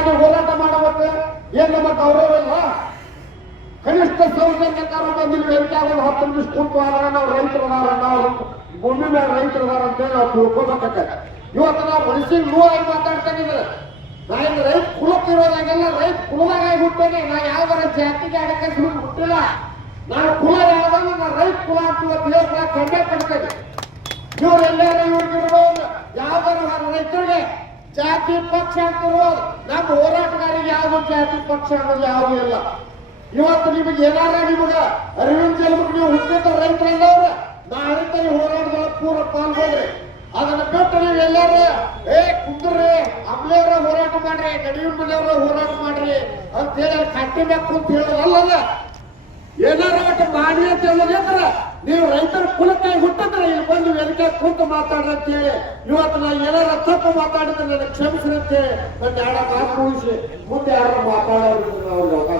ಮಾಡಿ ಹೋರಾಟ ಮಾಡಬೇಕು. ಏನ್ ನಮ್ಮ ಗೌರವ ಇಲ್ಲ? ಕನಿಷ್ಠ ಸೌಜನ್ಯಕಾರ ಬಂದಿಲ್ಲ. ವೇದಿಕೆ ಆಗೋದು 10 ನಿಮಿಷ ಕೂತು ನಾವು ರೈತರದಾರ, ನಾವು ಭೂಮಿ ಮೇಲೆ ರೈತರದಾರ ಅಂತೇಳಿ ನಾವು ತಿಳ್ಕೊಬೇಕಾಗ. ಇವತ್ತು ನಾವು ಮನುಷ್ಯನ್ ಲೂ ಆಗಿ ಮಾತಾಡ್ತಾ ಇದ್ರೆ ನಾ ಇನ್ನು ರೈತ ಕುಲಕ್ಕಿರೋದಾಗೆಲ್ಲ ರೈತ ಕುಲದಾಗ ಹುಟ್ಟೇನೆ. ನಾ ಯಾವ್ದಾರ ಜಾತಿಗೆ ಅಡಕೆ ಹುಟ್ಟಿಲ್ಲ. ನಾನು ಕುಲ ಯಾವ್ದಾದ್ರು ನಾ ರೈತ ಕುಲ ಅಂತ ಹೇಳಿ ನಾ ಖಂಡನೆ ಪಡ್ತೇನೆ. ಇವ್ರು ಎಲ್ಲಾರು ಇವ್ರಿಗಿರ್ಬೋದು ಯಾವ್ದಾರು ರೈತರಿಗೆ ಜಾತಿ ಪಕ್ಷ ಅಂತ ಇರ್ಬೋದು. ನಮ್ಮ ಹೋರಾಟಗಾರಿಗೆ ಯಾವ್ದು ಜಾತಿ ಪಕ್ಷ ಅನ್ನೋದು ಯಾವ್ದು ಇಲ್ಲ. ಇವತ್ತು ನಿಮಗೆ ಏನಾರ ನಿಮಗ ಅರವಿಂದ್ ಜನ್ಮಕ್ಕೆ ನೀವು ಹುಟ್ಟಿದ ರೈತರಲ್ಲವ್ರ ನಾಳೆ ತನಕ ಹೋರಾಟದ ಪೂರ್ವ ಪಾಲ್ಗೊಳ್ರಿ. ಅದನ್ನ ಬಿಟ್ಟು ನೀವು ಎಲ್ಲಾರು ಕುಂದ್ರಿ ಅಮ್ಲೆಯವ್ರ ಹೋರಾಟ ಮಾಡ್ರಿ, ಗಡಿಯೂರ್ ಮನೆಯವ್ರ ಹೋರಾಟ ಮಾಡ್ರಿ ಅಂತ ಹೇಳಿ ಕಟ್ಟಿ ಮ್ಯಾಗ ಕುಂತ ಹೇಳೋದಲ್ಲ. ಏನಾರ ಒಟ್ಟು ಮಾಡಿ ಅಂತ ಹೇಳೋದ್ರ ನೀವು ರೈತರ ಕುಲಕ್ಕಾಗಿ ಹುಟ್ಟಿದ್ರೆ ಇಲ್ಲಿ ಬಂದು ವೇದಿಕೆ ಕುಂತು ಮಾತಾಡ್ರಿ ಅಂತ ಹೇಳಿ ಇವತ್ತು ನಾ ಏನಾರ ತಪ್ಪು ಮಾತಾಡಿದ್ರೆ ನನಗೆ ಕ್ಷಮಿಸ್ರಿ ಅಂತ ಹೇಳಿ ನನ್ನ 2 ಮಾತು ಮುಗಿಸಿ ಮುಂದೆ ಯಾರು ಮಾತಾಡೋರು ಅವ್ರಿಗೆ ಅವಕಾಶ